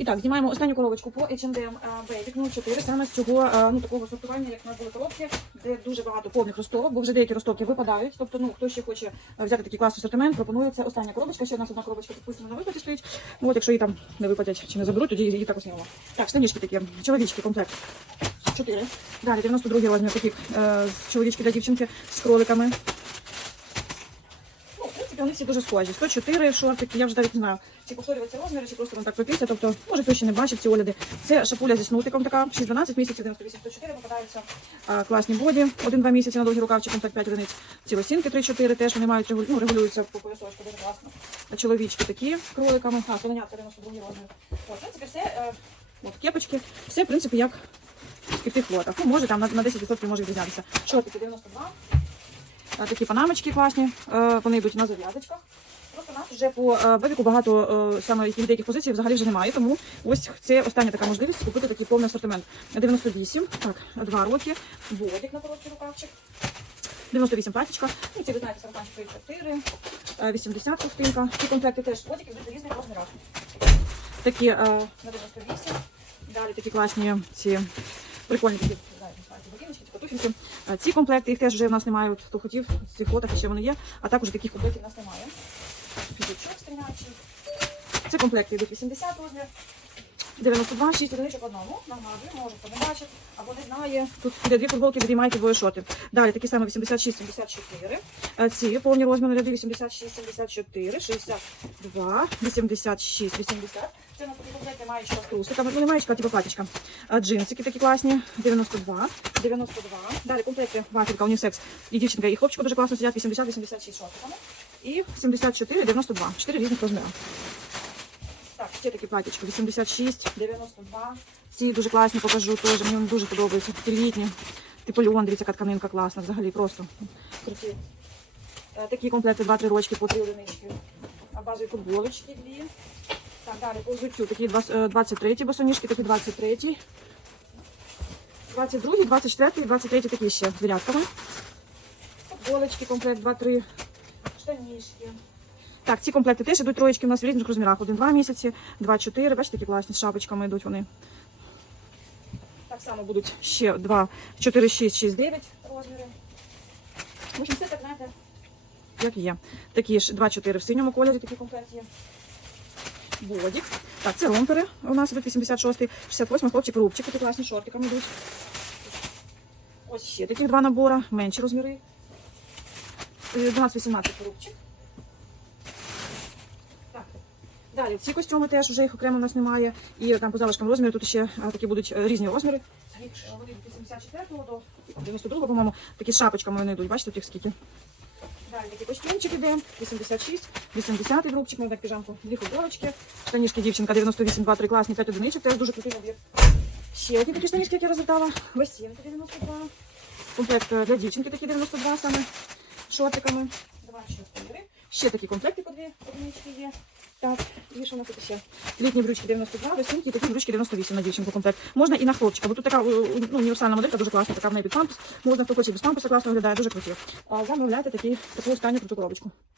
І так, знімаємо останню коробочку по H&M Baby 04, саме з цього е, ну, такого сортування, як у нас були коробки, де дуже багато повних ростовок, бо вже деякі ростовки випадають. Тобто, ну, хто ще хоче е, взяти такий класний асортимент, пропонується остання коробочка. Ще у нас одна коробочка підписана на виплаті стоїть. От, якщо її там не виплатять чи не заберуть, тоді її також знімемо. Так, штанішки такі, чоловічки, комплект. 4. Далі 92 розмір таких е, чоловічки для дівчинки з кроликами. Вони всі дуже схожі. 104 шортики, я вже навіть не знаю, чи повторюються розміри, чи просто вам так прописує. Тобто, може, хтось ще не бачив ці огляди. Це шапуля зі снутиком така, 6-12 місяців, 98 104 попадаються. А, класні боді, 1-2 місяці на довгі рукавчик, комплект 5 одиниць. Ці лосінки 3-4 теж вони мають ну, регулюються по поясочку, дуже класно. А чоловічки такі кроликами. А, слонятка 92 розмір. От, в принципі, все, е, от, кепочки, все, в принципі, як в тих лотах. Ну, може там на, на 10% може відрізнятися. Шортики 92. А, такі панамочки класні, е, вони йдуть на зав'язочках. Просто нас вже по е, бебіку багато е, саме яких деяких позицій взагалі вже немає. Тому ось це остання така можливість купити такий повний асортимент. 98, так, 2 роки, бодик на короткий рукавчик. 98 платічка. Ну, ці ви знаєте, сарафанчик 4, е, 80 ковтинка. Ці комплекти теж бодики в різних розмірах. Такі е, на 98. Далі такі класні ці прикольні такі, ботиночки, котуфінки. Е, Ці комплекти, їх теж вже в нас немає, хто хотів, в цих лотах ще вони є, а також таких комплектів в нас немає. Підучок стрілячий. Це комплекти йдуть 80 розмір. 92, 6 одиничок в одному. Нагадую, може хто не бачить або не знає. Тут буде дві футболки, дві майки, двоє шорти. Далі такі саме 86, 74. Е, Ці повні розміри ряди 86, 74, 62, 86, 80. Це у нас такі маєчка з трусиками. Ну не маєчка, а типу платічка. Джинсики такі класні. 92, 92. Далі комплекти вафелька, унісекс. І дівчинка, і хлопчику дуже класно сидять 80, 86 шортиками. І 74, 92. Чотири різних розміри. Так, ще такі платічки 86, 92. Ці дуже класні покажу теж. Мені дуже подобаються. Такі літні. Типу льон, дивіться, яка тканинка класна, взагалі просто. Е, Такі комплекти 2-3 рочки по 3 одинички. А базові футболочки дві. Так, далі по взуттю такі 23 босоніжки, такі 23. 22, 24, 23 такі ще з вірятками. Футболочки, комплект 2-3. Штанішки. Так, ці комплекти теж йдуть троєчки у нас в різних розмірах. 1-2 місяці, 2-4. Бачите, такі класні з шапочками йдуть вони. Так само будуть ще 2, 4, 6, 6, 9 розміри. В общем, все так, знаєте, як є. Такі ж 2-4 в синьому кольорі, такий комплект є. Бодік. Так, це ромпери у нас ідуть 86-й, 68-й хлопчик, рубчики, класні шортиками йдуть. Ось ще таких два набори, менші розміри. Е, 12-18 рубчик. Так. Далі, ці костюми теж вже їх окремо у нас немає. І там по залишкам розміру тут ще такі будуть е, різні розміри. Е, Вони від 84 до 92, по-моєму, такі з шапочками вони йдуть. Бачите, тут їх скільки. Далі такі костюмчик іде, 86, 80 рубчик, можна так піжамку, дві футболочки, штанішки дівчинка 98, 2, 3 класні, 5 одиничок, теж дуже крутий набір. Ще одні такі штанішки, які я розвертала, лосінки 92, комплект е, для дівчинки такі 92 саме, шортиками, 2, 4. Ще такі комплекти по дві одинички є. Що у нас тут ще? Літні брючки 92, лосінки, і такі брючки 98 на дівчинку комплект. Можна і на хлопчика, бо тут така е, ну, універсальна моделька, дуже класна, така в неї під пампус. Можна хто без пампуса, класно виглядає, дуже круті. А замовляйте такі, таку останню круту коробочку.